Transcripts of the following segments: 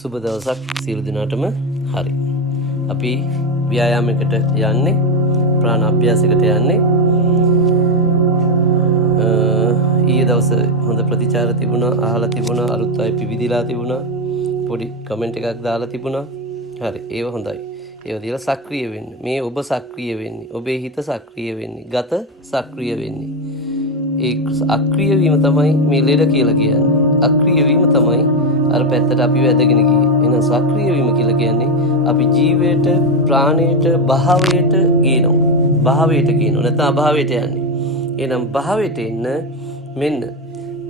සුබ දවසක් සියලු දෙනාටම. හරි. අපි ව්‍යායාමයකට යන්නේ, ප්‍රාණාභ්‍යාසයකට යන්නේ. ඊයේ දවස් හොඳ ප්‍රතිචාර තිබුණා, අහලා තිබුණා, අලුත් අය පිවිදිලා තිබුණා, පොඩි කමෙන්ට් එකක් දාලා තිබුණා. හරි, ඒව හොඳයි. ඒව දිලා සක්‍රිය වෙන්න. මේ ඔබ සක්‍රිය වෙන්නේ, ඔබේ හිත සක්‍රිය වෙන්නේ, ගත සක්‍රිය වෙන්නේ. ඒ අක්‍රිය වීම තමයි මේ ලෙඩ කියලා කියන්නේ. අක්‍රිය වීම තමයි අර පැත්තට අපි වැදගෙන ගියේ. එහෙනම් සක්‍රිය වීම කියලා කියන්නේ අපි ජීවයට, ප්‍රාණයට, භාවයට ගේනවා. භාවයට කියනවා. නැත්නම් අභාවයට යන්නේ. එහෙනම් භාවයට එන්න මෙන්න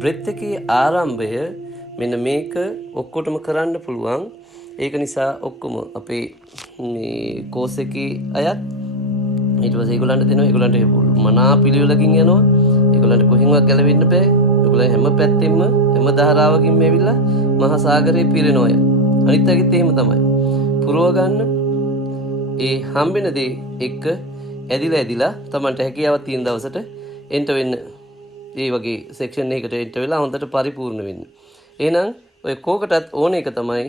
බ්‍රෙත් එකේ ආරම්භය මෙන්න මේක ඔක්කොටම කරන්න පුළුවන්. ඒක නිසා ඔක්කොම අපේ මේ කෝස් එකේ අයත් ඊට පස්සේ ඒගොල්ලන්ට දෙනවා. ඒගොල්ලන්ට මනා පිළිවෙලකින් යනවා. ඒගොල්ලන්ට කොහෙන්වත් ගැලවෙන්න බෑ. ඒගොල්ලන් හැම පැත්තෙම හැම ධාරාවකින්ම ඇවිල්ලා මහා සාගරේ පිරෙනවා. අනිත් අගෙත් එහෙම තමයි. පුරව ගන්න ඒ හම්බෙන දේ එක්ක ඇදිලා Tamanට හැකියාවක් තියෙන දවසට එන්ට වෙන්න. ඒ වගේ සෙක්ෂන් එකකට එන්ට වෙලා හොඳට පරිපූර්ණ වෙන්න. එහෙනම් ඔය කෝකටත් ඕන එක තමයි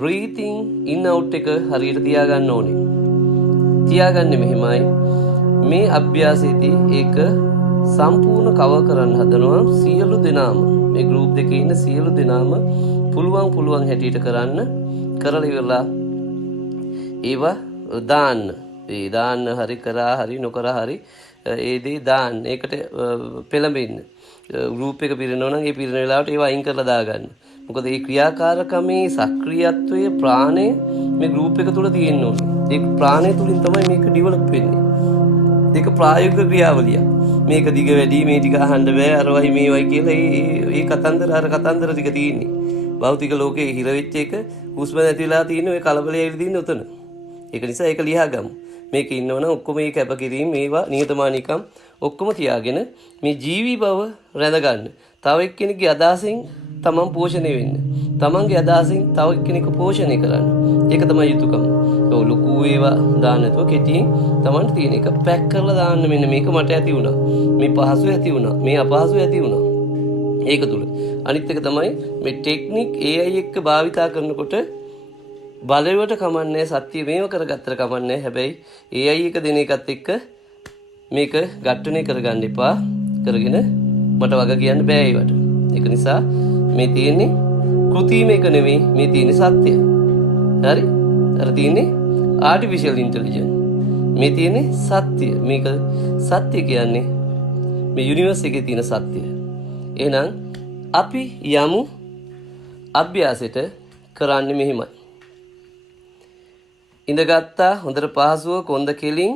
breathing in out එක හරියට තියාගන්න ඕනේ. තියාගන්නේ මෙහෙමයි. මේ අභ්‍යාසයේදී ඒක සම්පූර්ණ කවර් කරන්න හදනවා සියලු දෙනාම. මේ ගෲප් දෙකේ ඉන්න සියලු දෙනාම පුළුවන් හැටියට කරලා ඉවරලා ඒවා දාන්න. ඒ දාන්න හරි කරා හරි නොකරා හරි ඒ දේ දාන්න. ඒකට පෙළඹෙන්න. ගෲප් එක පිරෙනවා නම් ඒ පිරෙන වෙලාවට ඒවා අයින් කරලා දාගන්න. මොකද මේ ක්‍රියාකාරකමේ සක්‍රියත්වයේ ප්‍රාණය මේ ගෲප් එක තුල තියෙන්න ඕනේ. ඒ ප්‍රාණය තුලින් තමයි මේක ඩෙවලොප් වෙන්නේ. ඒක ප්‍රායෝගික ක්‍රියාවලිය. මේක දිග වැඩි, මේ ටික අහන්න බෑ, අරවයි මේවයි කියලා ඒ කතන්දර ටික තියෙන්නේ. භෞතික ලෝකේ හිර වෙච්ච එක හුස්ම නැතිලා තියෙන ඔය කලබලය ඇවිල්ලා තියෙන උතන. ඒක නිසා ඒක ලියා ගමු. මේක ඉන්නවනම් ඔක්කොම මේ කැපකිරීම, මේවා නිහතමානීකම් ඔක්කොම තියාගෙන මේ ජීවි බව රැඳගන්න. තව එක්කෙනෙක්ගේ අදහසින් තමන් පෝෂණය වෙන්න. තමන්ගේ අදහසින් තව එක්කෙනෙක්ව පෝෂණය කරන්න. ඒක තමයි යුතුයකම. ඔව් ලොකු ඒවා දාන්න නැතුව කෙටියෙන් තමන්ට තියෙන එක පැක් කරලා දාන්න. මෙන්න මේක මට ඇති වුණා. මේ පහසු ඇති වුණා. මේ අපහසු ඇති වුණා. ඒක තුල. අනිත් එක තමයි මේ ටෙක්නික් AI එක්ක භාවිතා කරනකොට බලවට කමන්නේ, සත්‍ය මේව කරගත්තට කමන්නේ. හැබැයි AI එක දෙන එකත් එක්ක මේක ගැටුනේ කරගන්න එපා. කරගෙන මට වග කියන්න බෑ ඒවට. ඒක නිසා මේ තියෙන්නේ කෘත්‍රිම එක නෙමෙයි, මේ තියෙන්නේ සත්‍ය. හරි? අර තියෙන්නේ ආටිෆිෂල් ඉන්ටෙලිජන්ස්. මේ තියෙන්නේ සත්‍ය. මේක සත්‍ය කියන්නේ මේ යුනිවර්ස් එකේ තියෙන සත්‍ය. එහෙනම් අපි යමු අභ්‍යාසයට. කරන්නේ මෙහිමයි. ඉඳගත්තා, හොඳට පහසුව කොන්ද කෙලින්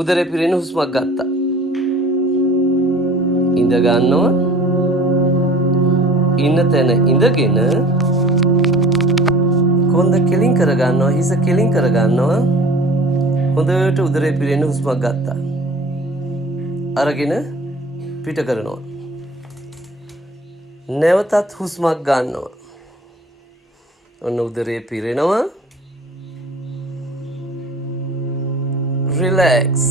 උදරේ පිරෙන හුස්මක් ගත්තා. ඉඳ ගන්නවා. ඉන්න තැන ඉඳගෙන කොන්ද කෙලින් කර ගන්නවා, හිස කෙලින් කර ගන්නවා. හොඳට උදරේ පිරෙන හුස්මක් ගත්තා. අරගෙන පිට කරනවා. නැවතත් හුස්මක් ගන්නවා. ඔන්න උදරේ පිරෙනවා. රිලැක්ස්.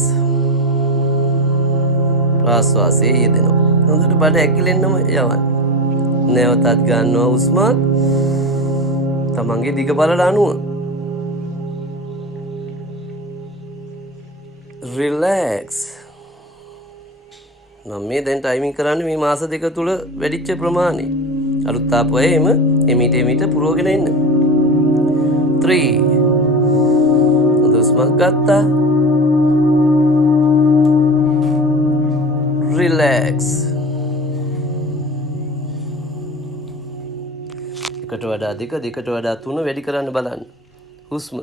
ප්‍රාශ්වාසයේ යෙදෙනවා. හොඳට බඩ ඇකිලෙන්නම යවන්න. නැවතත් ගන්නවා හුස්මක්. තමන්ගේ දිග බලට අනුව. රිලැක්ස්. මම මේ දැන් ටයිමින් කරන්නේ මේ මාස දෙක තුල වැඩිච්ච ප්‍රමාණය. අලුත් ආපු අය එමෙට පුරවගෙන එන්න. 3 හුස්මක් ගත්තා. රිලැක්ස්. එකට වඩා දෙක, දෙකට වඩා 3 වැඩි කරන්න බලන්න. හුස්ම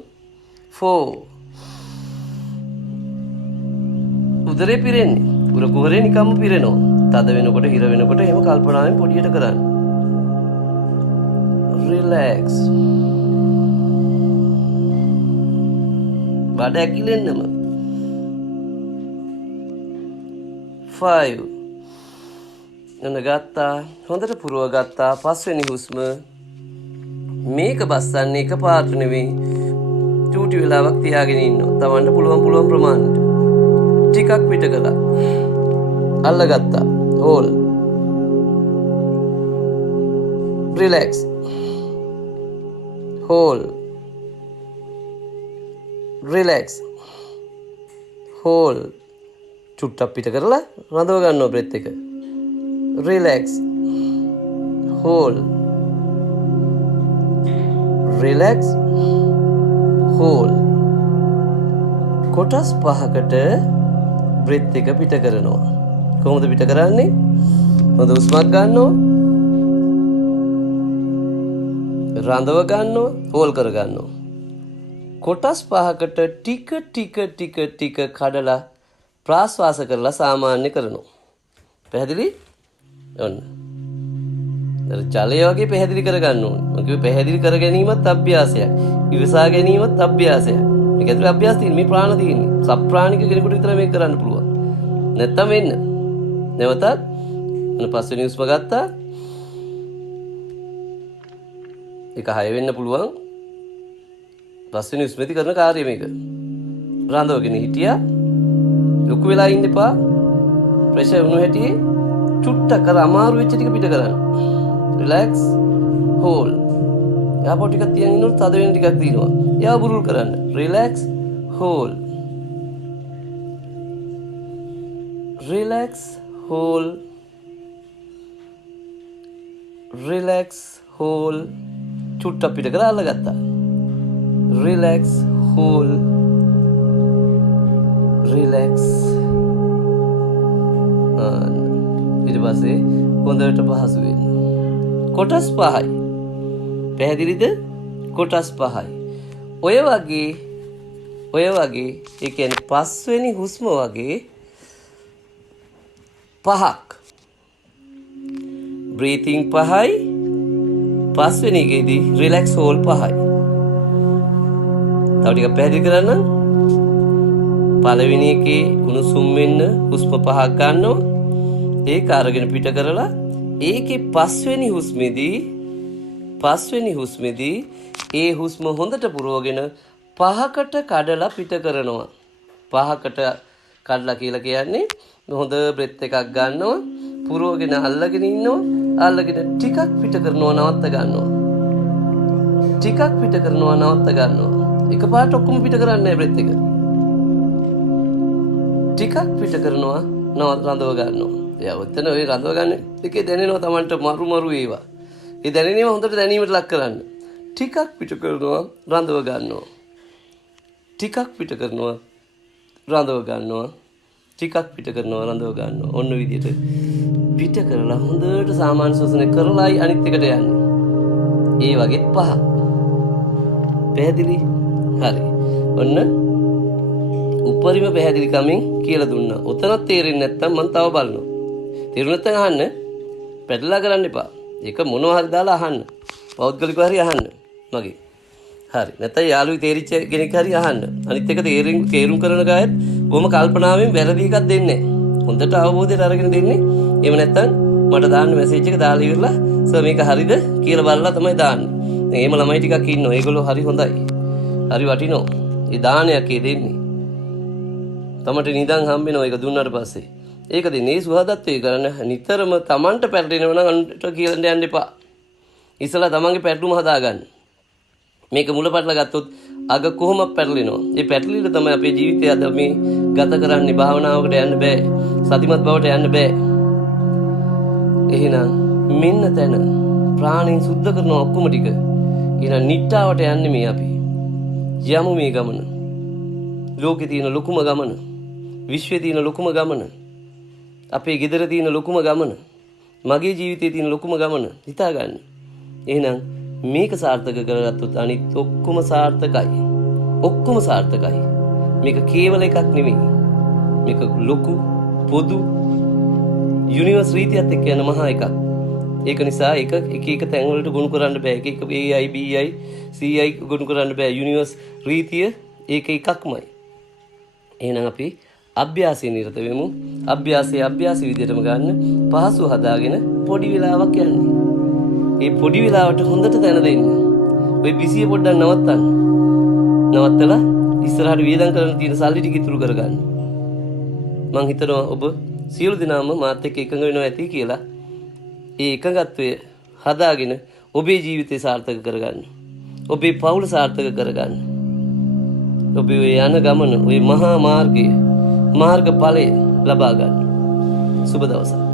4 උදරේ පිරෙන්නේ. උර කුහරේ නිකම්ම පිරෙනවා. තද වෙනකොට, හිර වෙනකොට එහෙම කල්පනාවෙන් පොඩියට කරන්න. රිලැක්ස්. බඩ ඇකිලෙන්නම. 5 එන්න ගත්තා. හොඳට පුරව ගත්තා. පස්වෙනි හුස්ම. මේක බස්සන්නේ එක පාට නෙවෙයි. චූටි වෙලාවක් තියාගෙන ඉන්නවා. Tamanට පුළුවන් ප්‍රමාණයට. ටිකක් පිට කළා. අල්ලගත්තා. Hold. Relax. hold, relax, hold. චුට්ටක් පිට කරලා රඳව ගන්නවා බ්‍රෙත් එක. relax, hold, relax, hold. කොටස් 5කට බ්‍රෙත් එක පිට කරනවා. කොහොමද පිට කරන්නේ? හොඳ හුස්මක් ගන්නවා. රඳව ගන්නවා, හෝල් කර ගන්නවා. කොටස් 5කට ටික කඩලා ප්‍රාශ්වාස කරලා සාමාන්‍ය කරනවා. පැහැදිලි? ඔන්න. ජලය වගේ පැහැදිලි කර ගන්න ඕනේ. මම කිව්වේ පැහැදිලි කර ගැනීමත් අභ්‍යාසයක්. ඉවසා ගැනීමත් අභ්‍යාසයක්. මේක ඇතුලේ අභ්‍යාස තියෙන මේ ප්‍රාණ තියෙන්නේ. සප්‍රාණික කෙනෙකුට විතර මේක කරන්න පුළුවන්. නැත්තම් වෙන්න. නැවතත් අන්න පස්වෙනි හුස්ම ගත්තා. ඒක 6 වෙන්න පුළුවන්. පස්වෙනි හුස්මෙදි කරන කාර්යය මේක. රඳවගෙන හිටියා. ලොකු වෙලා ඉන්න එපා. ප්‍රෙෂර් වුණු හැටි චුට්ටක් අර අමාරු වෙච්ච ටික පිට කරන්න. relax, hold. යාපො ටිකක් තියන් ඉන්නොත් තද වෙන ටිකක් දිනවා. යාව බුරුල් කරන්න. relax, hold. relax, hold. relax, hold. චුට්ටක් පිට කරලා අල්ලගත්තා. relax, hold. relax. ඊට පස්සේ හොඳට පහසු වෙන්න. කොටස් 5යි. පැහැදිලිද? කොටස් 5යි. ඔය වගේ ඒ කියන්නේ පස්වෙනි හුස්ම වගේ 5ක්. breathing 5යි. පස්වෙනි එකේදී relax hold 5යි. තව ටිකක් පැහැදිලි කරන්න. පළවෙනි එකේ උණුසුම් වෙන්න හුස්ම 5ක් ගන්නවා. ඒක අරගෙන පිට කරලා ඒකේ පස්වෙනි හුස්මේදී ඒ හුස්ම හොඳට පුරවගෙන 5කට කඩලා පිට කරනවා. 5කට කඩලා කියලා කියන්නේ හොඳ බ්‍රෙත් එකක් ගන්නවා, පුරවගෙන අල්ලගෙන ඉන්නවා, අල්ලගෙන ටිකක් පිට කරනවා, නවත්ත ගන්නවා. ටිකක් පිට කරනවා, නවත්ත ගන්නවා. එකපාරට ඔක්කොම පිට කරන්නේ නැහැ බ්‍රෙත් එක. ටිකක් පිට කරනවා, රඳව ගන්නවා. එයා ඔතන ඔය රඳව ගන්න එකේ දැනෙනවා Tamanට මරු ඒවා. ඒ දැනෙනේම හොඳට දැනීමට ලක් කරන්න. ටිකක් පිට කරනවා, රඳව ගන්නවා. ටිකක් පිට කරනවා, රඳව ගන්නවා. ටිකක් පිට කරනවා, රඳව ගන්නවා. ඔන්න විදියට පිට කරලා හොඳට සාමාන්‍ය ශ්වසනය කරලායි අනිත් එකට යන්නේ. ඒ වගේ 5ක්. පැහැදිලි? හරි. ඔන්න උපරිම පැහැදිලිකමින් කියලා දුන්නා. ඔතනත් තේරෙන්නේ නැත්නම් මම තව බලනවා. තේරුණත් අහන්න. පැටලලා කරන්න එපා. ඒක මොනවා හරි දාලා අහන්න. පෞද්ගලිකව හරි අහන්න. මගේ. හරි. නැත්නම් යාළුවෝ තේරිච්ච කෙනෙක් හරි අහන්න. අනිත් එක තේරුම් කරන ගායත් බොහොම කල්පනාවෙන් වැරදි එකක් දෙන්නේ නැහැ. හොඳට අවබෝධයට අරගෙන දෙන්නේ. එහෙම නැත්නම් මට දාන්න මැසේජ් එක දාලා ඉවරලා සර් මේක හරිද කියලා බලලා තමයි දාන්නේ. දැන් එහෙම ළමයි ටිකක් ඉන්නවා. ඒගොල්ලෝ හරි හොඳයි. හරි වටිනවා. ඒ දානයක් දෙන්නේ. තමට නිදන් හම්බෙනවා ඒක දුන්නාට පස්සේ. ඒක දෙන්නේ සුහදත්වයේ කරන නිතරම Tamanට පැටලෙනව නම් අන්ට කියලා යන්න එපා. ඉස්සලා Tamanගේ පැටලුම හදාගන්න. මේක මුලපටල ගත්තොත් අග කොහොමද පැටලෙනවා. මේ පැටලිල්ල තමයි අපේ ජීවිතය අද මේ ගත කරන්නේ. භාවනාවකට යන්න බෑ. සතිමත් බවට යන්න බෑ. එහෙනම් මෙන්න තැන ප්‍රාණයෙන් සුද්ධ කරන ඔක්කොම ටික. එහෙනම් නිට්ටාවට යන්නේ මේ අපි. යමු මේ ගමන. ලෝකේ තියෙන ලොකුම ගමන. විශ්වයේ තියෙන ලොකුම ගමන. අපේ ගෙදර තියෙන ලොකුම ගමන. මගේ ජීවිතයේ තියෙන ලොකුම ගමන. හිතා ගන්න. එහෙනම් මේක සාර්ථක කරගත්තොත් අනිත් ඔක්කොම සාර්ථකයි. ඔක්කොම සාර්ථකයි. මේක කේවල එකක් නෙමෙයි. මේක ලොකු පොදු යුනිවර්ස් රීතියත් එක්ක යන මහා එකක්. ඒක නිසා එක තැන් වලට ගොනු කරන්න බෑ. එක AI BI CI ගොනු කරන්න බෑ. යුනිවර්ස් රීතිය ඒක එකක්මයි. එහෙනම් අපි අභ්‍යාසයේ නිරත වෙමු. අභ්‍යාස විදිහටම ගන්න. පහසු හදාගෙන පොඩි වෙලාවක් යන්නේ. ඒ පොඩි වෙලාවට හොඳට දැන දෙන්න. ඔය බිසිය පොඩ්ඩක් නවත්තන්න. නවත්තලා ඉස්සරහට වියදම් කරන්න තියෙන සල්ලි ටික ඉතුරු කරගන්න. මං හිතනවා ඔබ සියලු දෙනාම මාත් එක්ක එකඟ වෙනවා ඇති කියලා. ඒ එකඟත්වය හදාගෙන ඔබේ ජීවිතය සාර්ථක කරගන්න. ඔබේ පවුල සාර්ථක කරගන්න. ඔබේ ඔය යන ගමන, ඔය මහා මාර්ගය, මාර්ග ඵලය ලබා ගන්න. සුබ දවසක්.